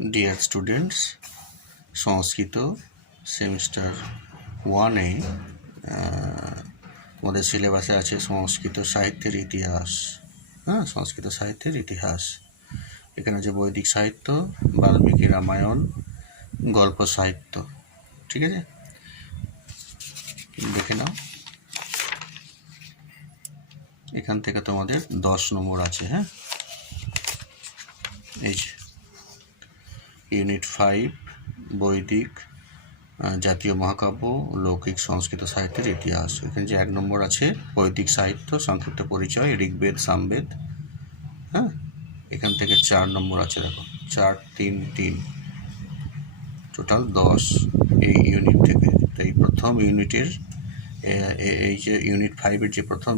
Dear students সংস্কৃত semester ওয়ানে তোমাদের সিলেবাসে আছে সংস্কৃত সাহিত্যের ইতিহাস। হ্যাঁ সংস্কৃত সাহিত্যের ইতিহাস। এখানে আছে বৈদিক সাহিত্য, বাল্মীকি রামায়ণ, গল্প সাহিত্য। ঠিক আছে? দেখে নাও। এখান থেকে তোমাদের দশ নম্বর আছে হ্যাঁ এই যে ইউনিট ফাইভ বৈদিক জাতীয় মহাকাব্য, লৌকিক সংস্কৃত সাহিত্যের ইতিহাস। এখানে যে এক নম্বর আছে, বৈদিক সাহিত্য, সংক্ষিপ্ত পরিচয়, ঋগ্বেদ, সামবেদ। হ্যাঁ? এখান থেকে চার নম্বর আছে, দেখো। চার, তিন তিন। টোটাল দশ এই ইউনিট থেকে। এই প্রথম ইউনিটের এই যে ইউনিট ফাইভের যে প্রথম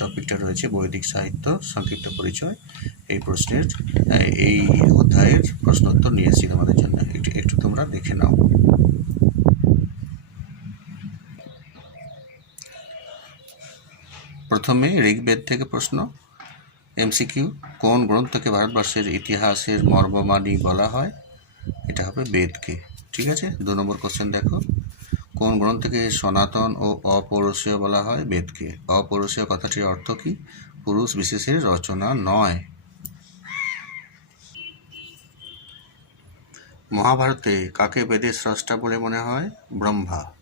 টপিকটা রয়েছে, বৈদিক সাহিত্য, সংক্ষিপ্ত পরিচয়, এই প্রশ্নের এই এই প্রশ্নোত্তর নিয়েছি তোমাদের জন্য। একটু একটু তোমরা দেখে নাও। প্রথমে ঋগ্বেদ থেকে প্রশ্ন, এমসিকিউ, কোন গ্রন্থকে ভারতবর্ষের ইতিহাসের মর্মমানি বলা হয়? এটা হবে বেদকে। ঠিক আছে? দু নম্বর কোশ্চেন দেখো। কোন গ্রন্থকে সনাতন ও অপৌরুষীয় বলা হয়? বেদকে। অপৌরুষীয় কথাটির অর্থ কি? পুরুষ বিশেষের রচনা নয়। মহাভারতে কাকে বেদের স্রষ্টা বলে মনে হয়? ব্রহ্মা।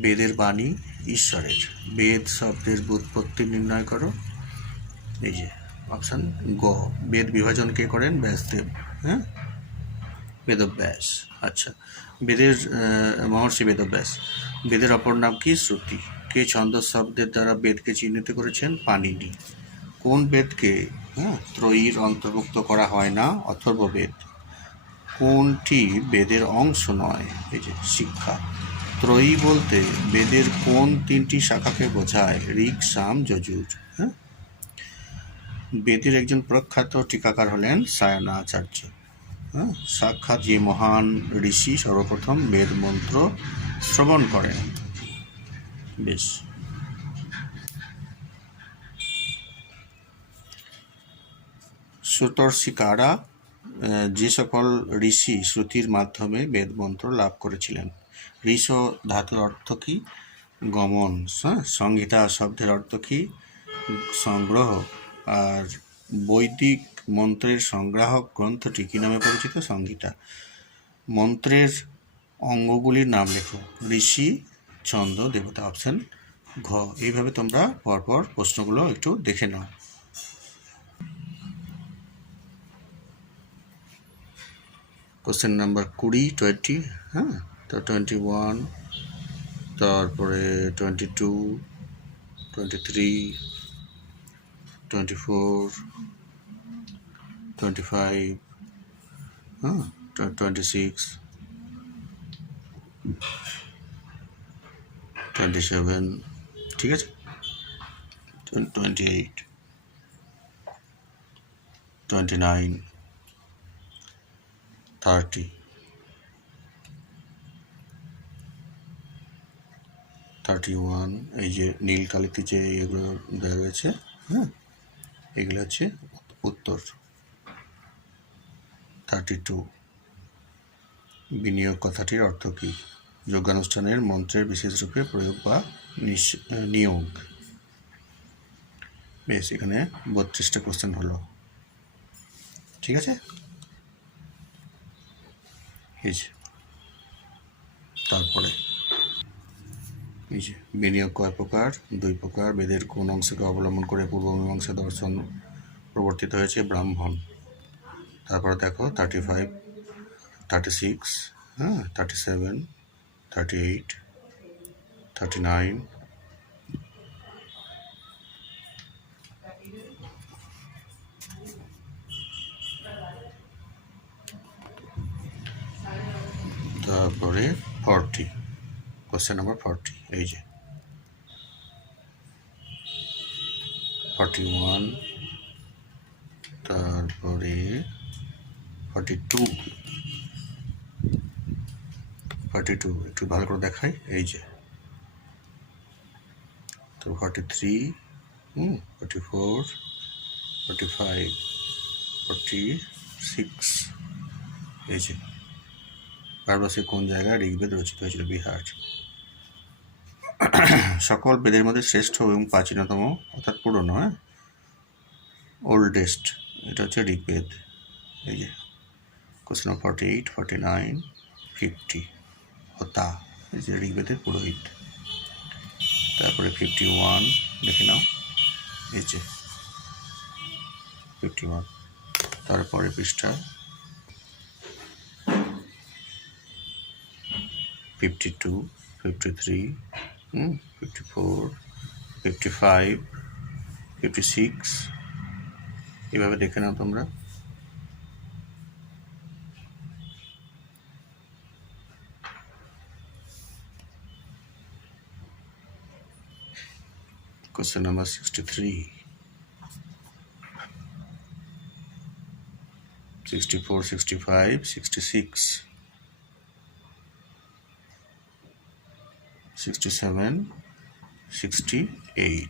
বেদের বাণী ঈশ্বরের। বেদ শব্দের ব্যুৎপত্তি নির্ণয় করো। এই যে অপশান গ। বেদ বিভাজন কে করেন? ব্যাসদেব। হ্যাঁ? বেদব্যাস। আচ্ছা। বেদের মহর্ষি বেদব্যাস। বেদের অপর নাম কি? শ্রুতি। কে ছন্দ শব্দের দ্বারা বেদকে চিহ্নিত করেছেন? পানিনি কোন বেদকে হ্যাঁ ত্রয়ীর অন্তর্ভুক্ত করা হয় না? অথর্ব বেদ। কোনটি বেদের অংশ নয়? এই যে শিক্ষা। ত্রয়ী বলতে বেদের কোন তিনটি শাখাকে বোঝায়? ঋক, সাম, যজুর। হ্যাঁ? বেদের একজন প্রখ্যাত টিকাকার হলেন সায়না আচার্য হ্যাঁ? সাক্ষাৎ যে মহান ঋষি সর্বপ্রথম বেদ মন্ত্র শ্রবণ করেন। বেশ। সুতর্ষিকারা যে সকল ঋষি শ্রুতির মাধ্যমে বেদ মন্ত্র লাভ করেছিলেন। ঋষ ধাতুর অর্থ কি? গমন হ্যাঁ? সংহিতা শব্দের অর্থ কি? সংগ্রহ। আর বৈদিক মন্ত্রের সংগ্রাহক গ্রন্থটি কী নামে পরিচিত? সংহিতা। মন্ত্রের অঙ্গগুলির নাম লেখো। ঋষি ছন্দ দেবতা, অপশন ঘ। এইভাবে তোমরা পরপর প্রশ্নগুলো একটু দেখে নাও। কোশ্চেন নাম্বার কুড়ি টোয়েন্টি হ্যাঁ? তো টোয়েন্টি ওয়ান তারপরে twenty two twenty three twenty four twenty five হ্যাঁ? টোয়েন্টি সিক্স টোয়েন্টি সেভেন ঠিক আছে? Twenty eight twenty nine thirty. Thirty one, এই যে নীল কালিতে যে এগুলো দেওয়া রয়েছে হ্যাঁ এগুলো হচ্ছে উত্তর। থার্টি টু, বিনিয়োগ কথাটির অর্থ কী? যোগানুষ্ঠানের মন্ত্রের বিশেষ রূপে প্রয়োগ বা নিয়োগ। বেশ, এখানে বত্রিশটা কোশ্চেন হলো। ঠিক আছে? তারপরে এই যে, বিনিয়োগ কয় প্রকার? দুই প্রকার। বেদের কোন অংশকে অবলম্বন করে পূর্ব মীমাংসা দর্শন প্রবর্তিত হয়েছে ব্রাহ্মণ। তারপরে দেখো থার্টি ফাইভ থার্টি সিক্স হ্যাঁ thirty seven thirty eight thirty nine forty question number forty এই যে। ফর্টি ওয়ান তারপরে ফর্টি টু ফর্টি টু একটু ভালো করে দেখাই, এই যে। তো ফর্টি থ্রি হুম forty four forty five forty six এই যে। ভারতবর্ষের কোন জায়গায় ঋগ্বেদ রচিত হয়েছিল? বিহার। সকল বেদের মধ্যে শ্রেষ্ঠ এবং প্রাচীনতম, অর্থাৎ পুরনো হ্যাঁ? ওল্ডেস্ট এটা হচ্ছে ঋগ্বেদ। এই যে question forty eight forty nine fifty হতা, এই যে ঋগ্বেদের পুরোহিত। তারপরে ফিফটি ওয়ান দেখে নাও, এই যে ফিফটি ওয়ান তারপরে পৃষ্ঠা fifty two fifty three fifty four fifty five fifty six এভাবে দেখে নাও তোমরা Question number 63. 64, 65, 66, 67, 68.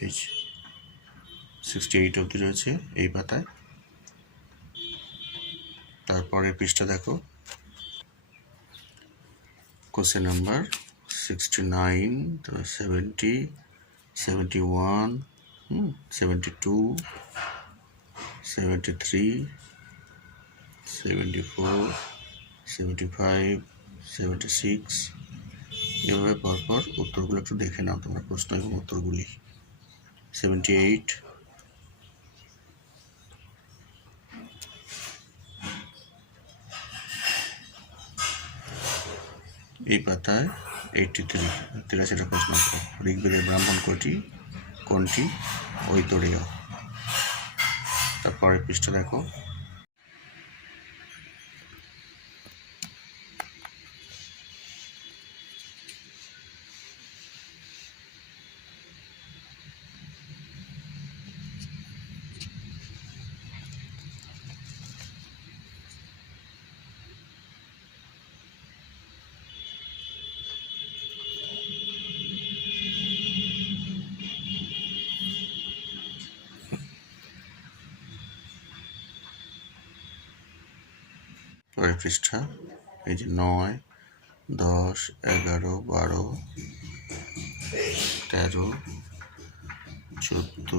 এই সিক্সটি এইট অবধি রয়েছে এই পাতায় তারপরের পৃষ্ঠা দেখো কোশ্চেন নাম্বার সিক্সটি নাইন তারপর seventy seventy one seventy two seventy three seventy four seventy five seventy six এভাবে পরপর উত্তরগুলো একটু দেখে নাও তোমরা প্রশ্ন এবং উত্তরগুলি। সেভেন্টি এইট এই পাতায় এইটটি থ্রি তিরাশিটা প্রশ্ন ঋগ্বেদের ব্রাহ্মণ কোটি, কোনটি? ঐতরীয়। তারপরে পৃষ্ঠা দেখো। পরের পৃষ্ঠা, এই যে নয়, দশ, এগারো, বারো, তেরো, চোদ্দ,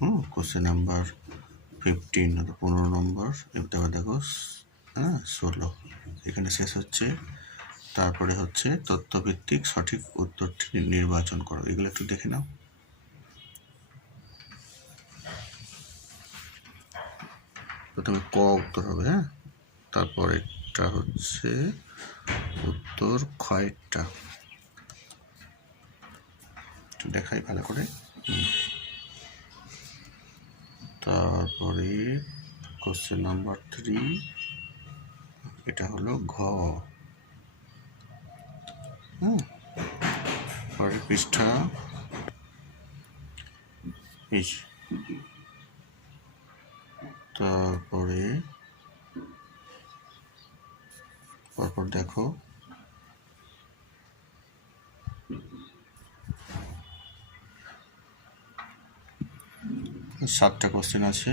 হুম কোশ্চেন নাম্বার ফিফটিন পনেরো নম্বর। এবার দেখো হ্যাঁ ষোলো। এখানে শেষ হচ্ছে। তারপরে হচ্ছে তথ্যভিত্তিক সঠিক উত্তরটি নির্বাচন করো। এগুলো একটু দেখে নাও। প্রথমে ক উত্তর হবে হ্যাঁ? তারপরেরটা হচ্ছে উত্তর ক্ষয়টা। দেখাই ভালো করে। তারপরে কোশ্চেন নাম্বার থ্রি এটা হলো ঘ। পরের পৃষ্ঠা। তারপরে পরপর দেখো। সাতটা কোশ্চেন আছে।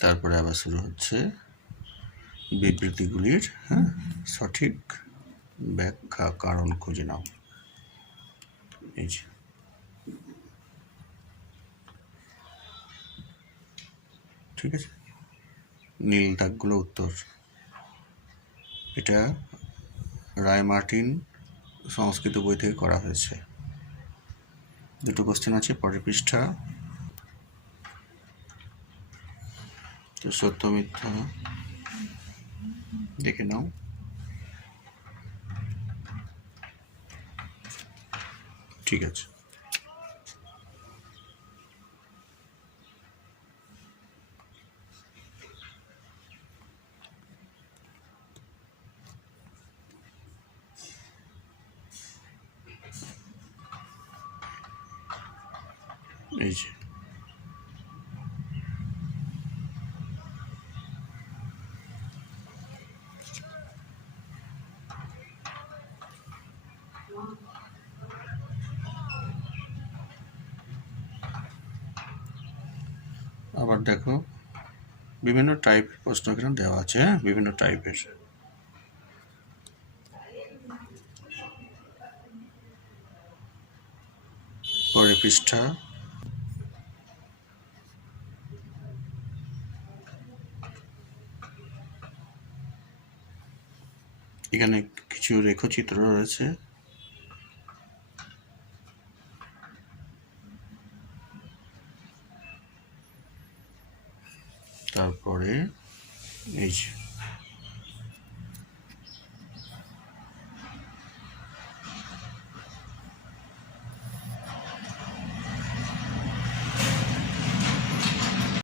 তারপরে আবার শুরু হচ্ছে বিবৃতিগুলির হ্যাঁ? সঠিক ব্যাখ্যা কারণ খুঁজে নাও। এই যে। ঠিক আছে? নীল দাগগুলো উত্তর। এটা রায় মার্টিন সংস্কৃত বই থেকে করা হয়েছে। দুটো কোশ্চেন আছে, পরের পৃষ্ঠা। তো সত্য মিথ্যা দেখে নাও। ঠিক আছে এই যে আবার দেখো, বিভিন্ন টাইপ প্রশ্ন এখানে দেওয়া আছে হ্যাঁ? বিভিন্ন টাইপের পরের পৃষ্ঠা। এখানে কিছু রেখচিত্র রয়েছে। তারপরে এই যে